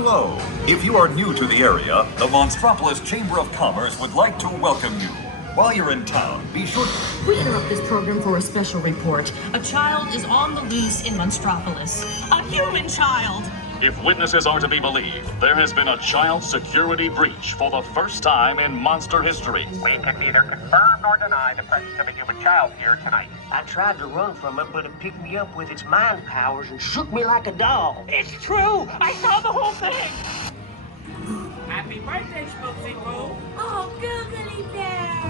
Hello. If you are new to the area, the Monstropolis Chamber of Commerce would like to welcome you. While you're in town, be sure We interrupt this program for a special report. A child is on the loose in Monstropolis. A human child! If witnesses are to be believed, there has been a child security breach for the first time in monster history. We can neither confirm nor deny the presence of a human child here tonight. I tried to run from it, but it picked me up with its mind powers and shook me like a doll. It's true! I saw the whole thing! Happy birthday, Smokesy Boo! Oh, googly bear!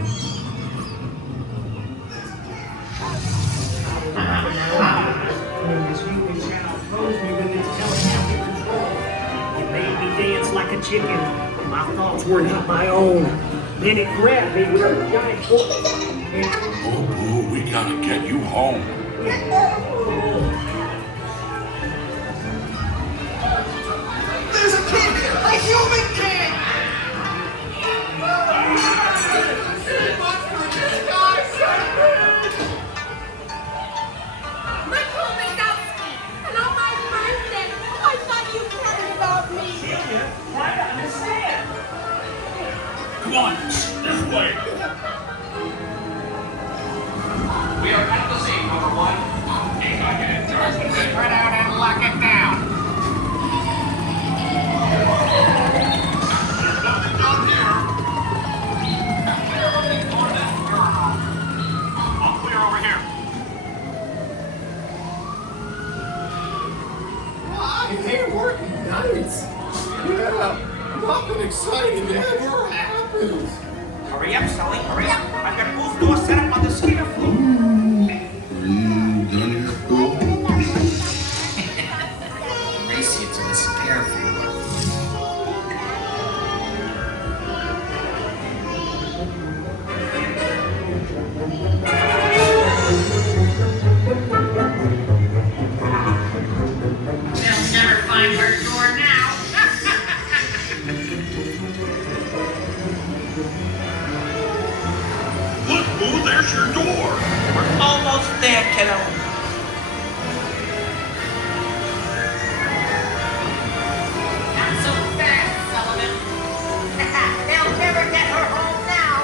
When this human child throws me with its telepathic control, it made me dance like a chicken. My thoughts were not my own. Then it grabbed me with a giant foot. Oh, we gotta get you home. There's a kid here! A human kid! My home is Sully, and on my birthday, I thought you cared about me. Try to understand. Come on, this way. We are at the scene, number one. Spread out and lock it down. There's nothing down here. Clear looking for this urinal. All clear over here. They're working nights. Yeah, nothing exciting ever happens. Hurry up, Sully, hurry up. I've got a booth door set up on the skater floor. Are you done here, Phil? Race you to the scare floor. They'll never find her door now. Look, Boo, there's your door. We're almost there, kiddo. Not so fast, Sullivan. They'll never get her home now.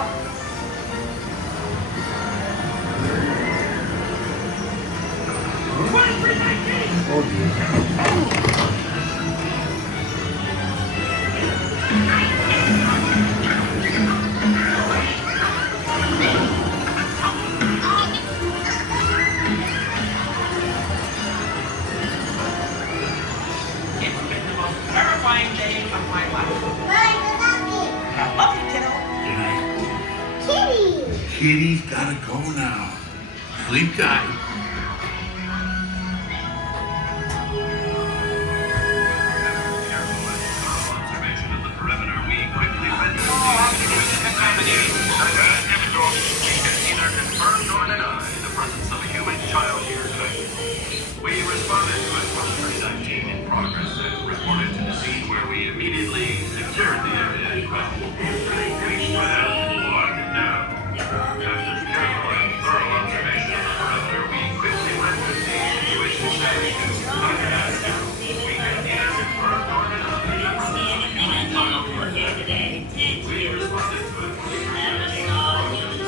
It's been the most terrifying day of my life. I love you, kiddo. Kitty! Kitty's gotta go now. Sleep tight. Observation of the perimeter, we quickly went to We can neither confirm nor deny the presence of a human child here tonight. We responded to a posterity in progress